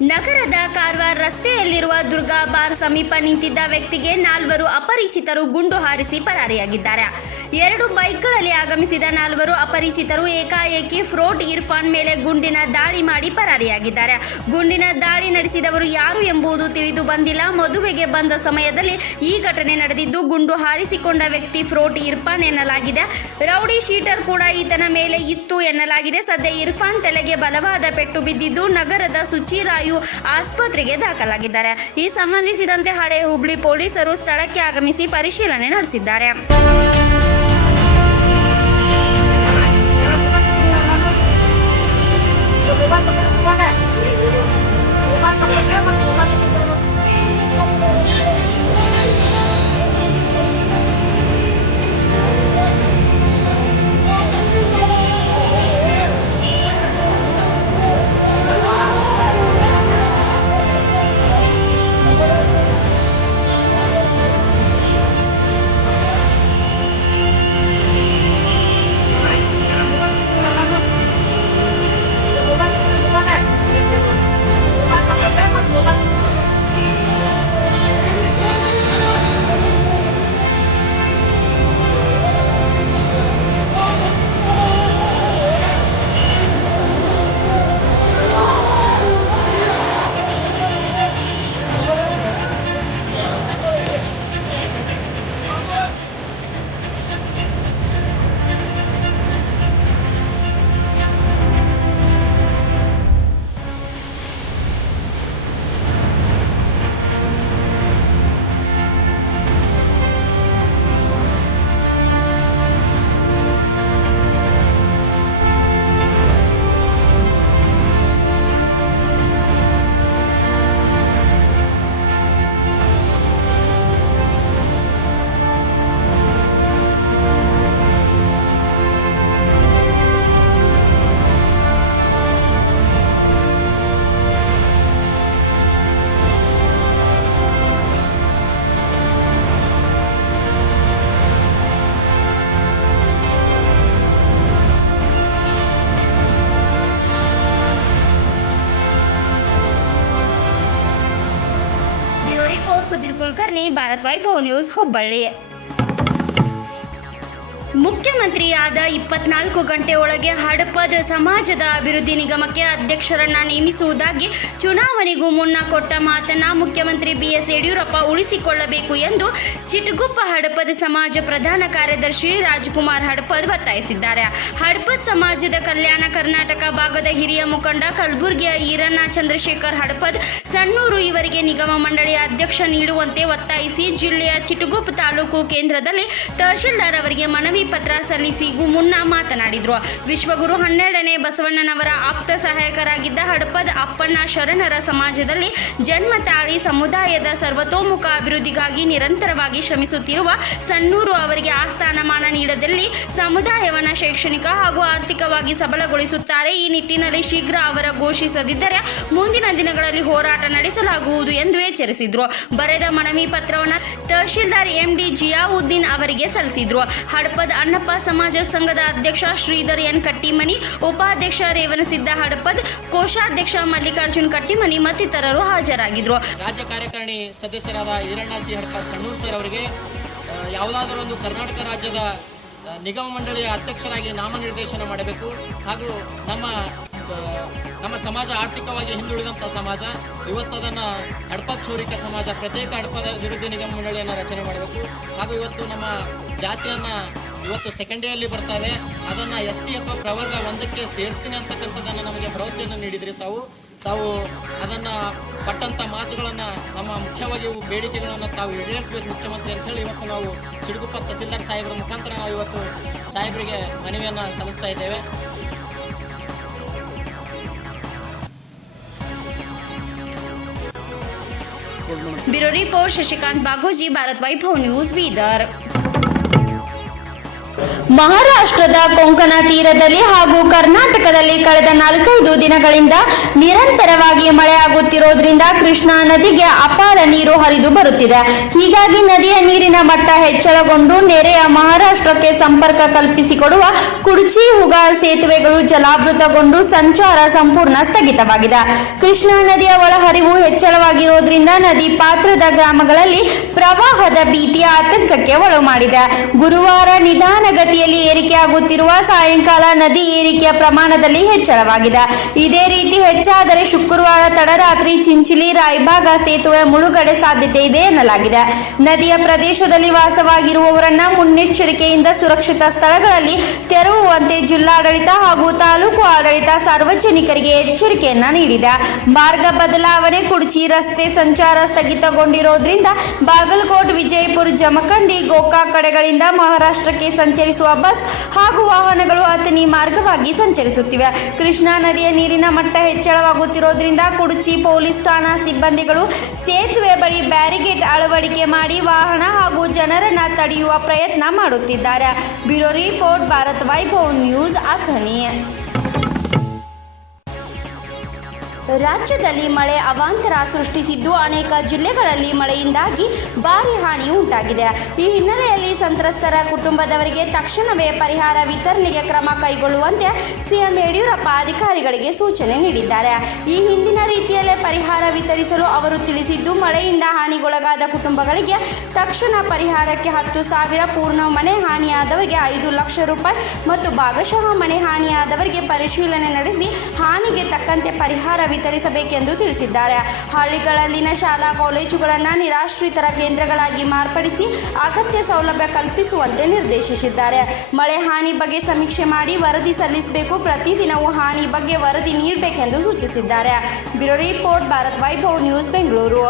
ನಗರದ ಕಾರವಾರ ರಸ್ತೆಯಲ್ಲಿರುವ ದುರ್ಗಾ ಬಾರ್ ಸಮೀಪ ನಿಂತಿದ್ದ ವ್ಯಕ್ತಿಗೆ 4 ಅಪರಿಚಿತರು ಗುಂಡು ಹಾರಿಸಿ ಪರಾರಿಯಾಗಿದ್ದಾರೆ. 2 ಬೈಕ್ಗಳಲ್ಲಿ ಆಗಮಿಸಿದ 4 ಅಪರಿಚಿತರು ಏಕಾಏಕಿ ಫ್ರೋಟ್ ಇರ್ಫಾನ್ ಮೇಲೆ ಗುಂಡಿನ ದಾಳಿ ಮಾಡಿ ಪರಾರಿಯಾಗಿದ್ದಾರೆ. ಗುಂಡಿನ ದಾಳಿ ನಡೆಸಿದವರು ಯಾರು ಎಂಬುದು ತಿಳಿದು ಬಂದಿಲ್ಲ. ಮದುವೆಗೆ ಬಂದ ಸಮಯದಲ್ಲಿ ಈ ಘಟನೆ ನಡೆದಿದ್ದು, ಗುಂಡು ಹಾರಿಸಿಕೊಂಡ ವ್ಯಕ್ತಿ ಫ್ರೋಟ್ ಇರ್ಫಾನ್ ಎನ್ನಲಾಗಿದೆ. ರೌಡಿ ಶೀಟರ್ ಕೂಡ ಈತನ ಮೇಲೆ ಇತ್ತು ಎನ್ನಲಾಗಿದೆ. ಸದ್ಯ ಇರ್ಫಾನ್ ತಲೆಗೆ ಬಲವಾದ ಪೆಟ್ಟು ಬಿದ್ದಿದ್ದು ನಗರದ ಸುಚಿರಾಯು ಆಸ್ಪತ್ರೆಗೆ ದಾಖಲಾಗಿದ್ದಾರೆ. ಈ ಸಂಬಂಧಿಸಿದಂತೆ ಹಳೆ ಹುಬ್ಳಿ ಪೊಲೀಸರು ಸ್ಥಳಕ್ಕೆ ಆಗಮಿಸಿ ಪರಿಶೀಲನೆ ನಡೆಸಿದ್ದಾರೆ. ಸುಧೀರ್ ಕುಲಕರ್ಣಿ, ಭಾರತ್ ವೈಭವ್ ನ್ಯೂಸ್, ಹುಬ್ಬಳ್ಳಿ. ಮುಖ್ಯಮಂತ್ರಿಯಾದ 24 ಗಂಟೆ ಒಳಗೆ ಹಡಪದ ಸಮಾಜದ ಅಭಿವೃದ್ಧಿ ನಿಗಮಕ್ಕೆ ಅಧ್ಯಕ್ಷರನ್ನ ನೇಮಿಸುವುದಾಗಿ ಚುನಾವಣೆಗೂ ಮುನ್ನ ಕೊಟ್ಟ ಮಾತನ್ನ ಮುಖ್ಯಮಂತ್ರಿ BS ಯಡಿಯೂರಪ್ಪ ಉಳಿಸಿಕೊಳ್ಳಬೇಕು ಎಂದು ಚಿಟಗುಪ್ಪ ಹಡಪದ ಸಮಾಜ ಪ್ರಧಾನ ಕಾರ್ಯದರ್ಶಿ ರಾಜ್ಕುಮಾರ್ ಹಡಪದ್ ಒತ್ತಾಯಿಸಿದ್ದಾರೆ. ಹಡಪದ್ ಸಮಾಜದ ಕಲ್ಯಾಣ ಕರ್ನಾಟಕ ಭಾಗದ ಹಿರಿಯ ಮುಖಂಡ ಕಲಬುರಗಿಯ ಈರಣ್ಣ ಚಂದ್ರಶೇಖರ್ ಹಡಪದ್ ಸಣ್ಣೂರು ಇವರಿಗೆ ನಿಗಮ ಮಂಡಳಿಯ ಅಧ್ಯಕ್ಷ ನೀಡುವಂತೆ ಒತ್ತಾಯಿಸಿ ಜಿಲ್ಲೆಯ ಚಿಟಗುಪ್ಪ ತಾಲೂಕು ಕೇಂದ್ರದಲ್ಲಿ ತಹಶೀಲ್ದಾರ್ ಅವರಿಗೆ ಮನವಿ ಪತ್ರ ಸಲ್ಲಿಸಿಗೂ ಮುನ್ನ ಮಾತನಾಡಿದರು. ವಿಶ್ವಗುರು 12ನೇ ಬಸವಣ್ಣನವರ ಆಪ್ತ ಸಹಾಯಕರಾಗಿದ್ದ ಹಡಪದ್ ಅಪ್ಪಣ್ಣ ಶರಣರ ಸಮಾಜದಲ್ಲಿ ಜನ್ಮ ತಾಳಿ ಸಮುದಾಯದ ಸರ್ವತೋಮುಖ ಅಭಿವೃದ್ಧಿಗಾಗಿ ನಿರಂತರವಾಗಿ ಶ್ರಮಿಸುತ್ತಿರುವ ಸಣ್ಣೂರು ಅವರಿಗೆ ಆ ಸ್ಥಾನಮಾನ ನೀಡದಲ್ಲಿ ಸಮುದಾಯವನ್ನು ಶೈಕ್ಷಣಿಕ ಹಾಗೂ ಆರ್ಥಿಕವಾಗಿ ಸಬಲಗೊಳಿಸುತ್ತಾರೆ. ಈ ನಿಟ್ಟಿನಲ್ಲಿ ಶೀಘ್ರ ಅವರ ಘೋಷಿಸದಿದ್ದರೆ ಮುಂದಿನ ದಿನಗಳಲ್ಲಿ ಹೋರಾಟ ನಡೆಸಲಾಗುವುದು ಎಂದು ಎಚ್ಚರಿಸಿದರು. ಬರೆದ ಮನವಿ ಪತ್ರವನ್ನು ತಹಶೀಲ್ದಾರ್ MD ಜಿಯಾವುದ್ದೀನ್ ಅವರಿಗೆ ಸಲ್ಲಿಸಿದರು. ಹಡಪದ್ ಅಣ್ಣಪ್ಪ ಸಮಾಜ ಸಂಘದ ಅಧ್ಯಕ್ಷ ಶ್ರೀಧರ್ ಎನ್ ಕಟ್ಟಿಮನಿ, ಉಪಾಧ್ಯಕ್ಷ ರೇವಣಸಿದ್ದ ಹಡಪದ್, ಕೋಶಾಧ್ಯಕ್ಷ ಮಲ್ಲಿಕಾರ್ಜುನ್ ಕಟ್ಟಿಮನಿ ಮತ್ತಿತರರು ಹಾಜರಾಗಿದ್ದರು. ರಾಜ್ಯ ಕಾರ್ಯಕಾರಿಣಿ ಸದಸ್ಯರಾದ ಈರಣ್ಣ ಸಿ ಹಡಪದ್ ಸಣ್ಣೂರು ಸರ್ ಅವರಿಗೆ ಯಾವುದಾದರೂ ಒಂದು ಕರ್ನಾಟಕ ರಾಜ್ಯದ ನಿಗಮ ಮಂಡಳಿಯ ಅಧ್ಯಕ್ಷರಾಗಿ ನಾಮನಿರ್ದೇಶನ ಮಾಡಬೇಕು. ಹಾಗೂ ನಮ್ಮ ಸಮಾಜ ಆರ್ಥಿಕವಾಗಿ ಹಿಂದುಳಿದಂಥ ಸಮಾಜ, ಇವತ್ತು ಅದನ್ನು ಹಡಪದ್ ಕ್ಷೌರಿಕ ಸಮಾಜ ಪ್ರತ್ಯೇಕ ಹಡಪದ ಅಭಿವೃದ್ಧಿ ನಿಗಮ ಮಂಡಳಿಯನ್ನು ರಚನೆ ಮಾಡಬೇಕು. ಹಾಗೂ ಇವತ್ತು ನಮ್ಮ ಜಾತಿಯನ್ನು ಇವತ್ತು ಸೆಕೆಂಡರಿಯಲ್ಲಿ ಬರ್ತಾ ಇದೆ, ಅದನ್ನು ST ಅಥವಾ ಪ್ರವರ್ಗ 1ಕ್ಕೆ ಸೇರಿಸ್ತೀನಿ ಅಂತಕ್ಕಂಥದ್ದನ್ನು ನಮಗೆ ಭರವಸೆಯನ್ನು ನೀಡಿದ್ರಿ. ತಾವು ಅದನ್ನು ಪಟ್ಟಂಥ ಮಾತುಗಳನ್ನು, ನಮ್ಮ ಮುಖ್ಯವಾಗಿ ಬೇಡಿಕೆಗಳನ್ನು ತಾವು ಈಡೇರಿಸಬೇಕು ಮುಖ್ಯಮಂತ್ರಿ ಅಂತ ಹೇಳಿ ಇವತ್ತು ನಾವು ಚಿಟಗುಪ್ಪ ತಹಸೀಲ್ದಾರ್ ಸಾಹೇಬರ ಮುಖಾಂತರ ನಾವು ಇವತ್ತು ಸಾಹೇಬರಿಗೆ ಮನವಿಯನ್ನು ಸಲ್ಲಿಸ್ತಾ ಇದ್ದೇವೆ. Bureau report Shashikant Bagoji, Bharat Vaibhav news, Bidar. ಮಹಾರಾಷ್ಟ್ರದ ಕೊಂಕಣ ತೀರದಲ್ಲಿ ಹಾಗೂ ಕರ್ನಾಟಕದಲ್ಲಿ ಕಳೆದ 4-5 ದಿನಗಳಿಂದ ನಿರಂತರವಾಗಿ ಮಳೆಯಾಗುತ್ತಿರುವುದರಿಂದ ಕೃಷ್ಣಾ ನದಿಗೆ ಅಪಾರ ನೀರು ಹರಿದು ಬರುತ್ತಿದೆ. ಹೀಗಾಗಿ ನದಿಯ ನೀರಿನ ಮಟ್ಟ ಹೆಚ್ಚಳಗೊಂಡು ನೆರೆಯ ಮಹಾರಾಷ್ಟ್ರಕ್ಕೆ ಸಂಪರ್ಕ ಕಲ್ಪಿಸಿಕೊಡುವ ಕುಡ್ಚಿ ಹುಗಾರ್ ಸೇತುವೆಗಳು ಜಲಾವೃತಗೊಂಡು ಸಂಚಾರ ಸಂಪೂರ್ಣ ಸ್ಥಗಿತವಾಗಿದೆ. ಕೃಷ್ಣಾ ನದಿಯ ಒಳಹರಿವು ಹೆಚ್ಚಳವಾಗಿರುವುದರಿಂದ ನದಿ ಪಾತ್ರದ ಗ್ರಾಮಗಳಲ್ಲಿ ಪ್ರವಾಹದ ಭೀತಿ ಆತಂಕಕ್ಕೆ ಒಳವು ಮಾಡಿದೆ. ಗುರುವಾರ ನಿಧಾನಗತಿಯಲ್ಲಿ ಏರಿಕೆಯಾಗುತ್ತಿರುವ ಸಾಯಂಕಾಲ ನದಿ ಏರಿಕೆಯ ಪ್ರಮಾಣದಲ್ಲಿ ಹೆಚ್ಚಳವಾಗಿದೆ. ಇದೇ ರೀತಿ ಹೆಚ್ಚಾದರೆ ಶುಕ್ರವಾರ ತಡರಾತ್ರಿ ಚಿಂಚಲಿ ರಾಯಬಾಗ ಸೇತುವೆ ಮುಳುಗಡೆ ಸಾಧ್ಯತೆ ಇದೆ ಎನ್ನಲಾಗಿದೆ. ನದಿಯ ಪ್ರದೇಶದಲ್ಲಿ ವಾಸವಾಗಿರುವವರನ್ನ ಮುನ್ನೆಚ್ಚರಿಕೆಯಿಂದ ಸುರಕ್ಷಿತ ಸ್ಥಳಗಳಲ್ಲಿ ತೆರಳುವಂತೆ ಜಿಲ್ಲಾಡಳಿತ ಹಾಗೂ ತಾಲೂಕು ಆಡಳಿತ ಸಾರ್ವಜನಿಕರಿಗೆ ಎಚ್ಚರಿಕೆಯನ್ನ ನೀಡಿದೆ. ಮಾರ್ಗ ಬದಲಾವಣೆ ಕುಡ್ಚಿ ರಸ್ತೆ ಸಂಚಾರ ಸ್ಥಗಿತಗೊಂಡಿರೋದ್ರಿಂದ ಬಾಗಲಕೋಟ್, ವಿಜಯಪುರ, ಜಮಖಂಡಿ, ಗೋಕಾಕ್ ಕಡೆಗಳಿಂದ ಮಹಾರಾಷ್ಟ್ರಕ್ಕೆ ಸಂಚರಿಸುವ ಬಸ್ ಹಾಗೂ ವಾಹನಗಳು ಅಥಣಿ ಮಾರ್ಗವಾಗಿ ಸಂಚರಿಸುತ್ತಿವೆ. ಕೃಷ್ಣಾ ನದಿಯ ನೀರಿನ ಮಟ್ಟ ಹೆಚ್ಚಳವಾಗುತ್ತಿರುವುದರಿಂದ ಕುಡ್ಚಿ ಪೊಲೀಸ್ ಠಾಣಾ ಸಿಬ್ಬಂದಿಗಳು ಸೇತುವೆ ಬಳಿ ಬ್ಯಾರಿಗೇಡ್ ಅಳವಡಿಕೆ ಮಾಡಿ ವಾಹನ ಹಾಗೂ ಜನರನ್ನ ತಡೆಯುವ ಪ್ರಯತ್ನ ಮಾಡುತ್ತಿದ್ದಾರೆ. Bureau report, Bharat Vaibhav news, Athani. ರಾಜ್ಯದಲ್ಲಿ ಮಳೆ ಅವಾಂತರ ಸೃಷ್ಟಿಸಿದ್ದು ಅನೇಕ ಜಿಲ್ಲೆಗಳಲ್ಲಿ ಮಳೆಯಿಂದಾಗಿ ಭಾರಿ ಹಾನಿ ಉಂಟಾಗಿದೆ. ಈ ಹಿನ್ನೆಲೆಯಲ್ಲಿ ಸಂತ್ರಸ್ತರ ಕುಟುಂಬದವರಿಗೆ ತಕ್ಷಣವೇ ಪರಿಹಾರ ವಿತರಣೆಗೆ ಕ್ರಮ ಕೈಗೊಳ್ಳುವಂತೆ ಸಿಎಂ ಯಡಿಯೂರಪ್ಪ ಅಧಿಕಾರಿಗಳಿಗೆ ಸೂಚನೆ ನೀಡಿದ್ದಾರೆ. ಈ ಹಿಂದಿನ ರೀತಿಯಲ್ಲೇ ಪರಿಹಾರ ವಿತರಿಸಲು ಅವರು ತಿಳಿಸಿದ್ದು, ಮಳೆಯಿಂದ ಹಾನಿಗೊಳಗಾದ ಕುಟುಂಬಗಳಿಗೆ ತಕ್ಷಣ ಪರಿಹಾರಕ್ಕೆ 10,000, ಪೂರ್ಣ ಮನೆ ಹಾನಿಯಾದವರಿಗೆ 5 ಲಕ್ಷ ರೂಪಾಯಿ ಮತ್ತು ಭಾಗಶಃ ಮನೆ ಹಾನಿಯಾದವರಿಗೆ ಪರಿಶೀಲನೆ ನಡೆಸಿ ಹಾನಿಗೆ ತಕ್ಕಂತೆ ಪರಿಹಾರ ವಿತರಿಸಬೇಕೆಂದು ತಿಳಿಸಿದ್ದಾರೆ. ಹಳ್ಳಿಗಳಲ್ಲಿನ ಶಾಲಾ ಕಾಲೇಜುಗಳನ್ನು ನಿರಾಶ್ರಿತರ ಕೇಂದ್ರಗಳಾಗಿ ಮಾರ್ಪಡಿಸಿ ಅಗತ್ಯ ಸೌಲಭ್ಯ ಕಲ್ಪಿಸುವಂತೆ ನಿರ್ದೇಶಿಸಿದ್ದಾರೆ. ಮಳೆ ಹಾನಿ ಬಗ್ಗೆ ಸಮೀಕ್ಷೆ ಮಾಡಿ ವರದಿ ಸಲ್ಲಿಸಬೇಕು. ಪ್ರತಿದಿನವೂ ಹಾನಿ ಬಗ್ಗೆ ವರದಿ ನೀಡಬೇಕೆಂದು ಸೂಚಿಸಿದ್ದಾರೆ. Bureau report, Bharat Vaibhav news, Bengaluru.